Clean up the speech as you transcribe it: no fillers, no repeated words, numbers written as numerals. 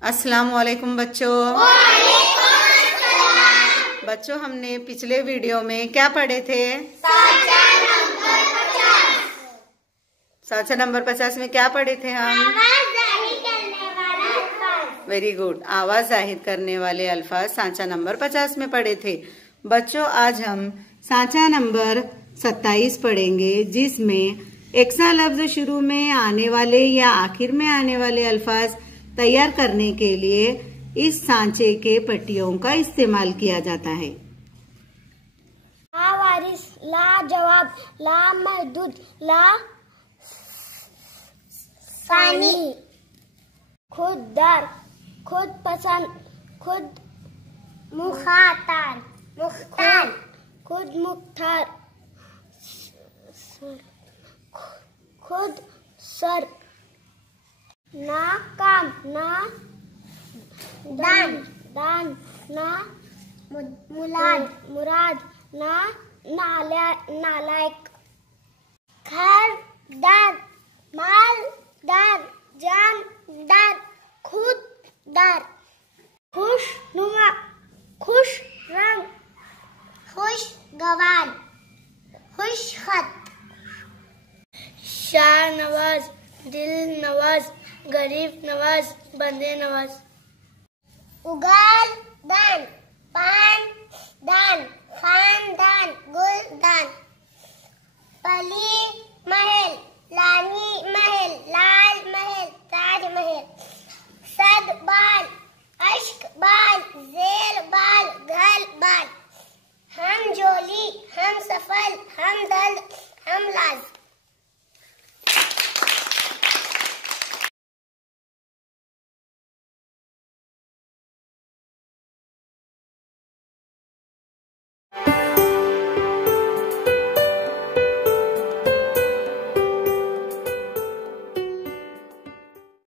अस्सलाम वालेकुम बच्चों। बच्चों, हमने पिछले वीडियो में क्या पढ़े थे? साचा नंबर 50 में क्या पढ़े थे हम? Very good. आवाज जाहिर करने वाले अल्फाज सांचा नंबर 50 में पढ़े थे। बच्चों, आज हम सांचा नंबर 27 पढ़ेंगे, जिसमें एक्सा लफ्ज शुरू में आने वाले या आखिर में आने वाले अल्फाज तैयार करने के लिए इस सांचे के पट्टियों का इस्तेमाल किया जाता है। ला वारिस, ला जवाब, ला महदूद, ला सानी। खुददार, खुद पसंद, खुद मुख्तार, खुद मुख्तार, खुद सर। ना काम, ना दान, ना मुराद, ना नालायक। खैरदार, मालदार, जानदार, खुददार। खुशनुमा, खुश रंग, खुशगवार, खुशखत। शाह नवाज, दिल नवाज, गरीब नवाज, बंदे नवाज। उगाल दान, पान दान, खानदान, गुलदान। पली महल, लानी महल, लाल महल, ताज महल। सद बाल, अश्क बाल, जेल बाल, घल बाल। हम जोली, हम सफल, हम दल, हम लाज।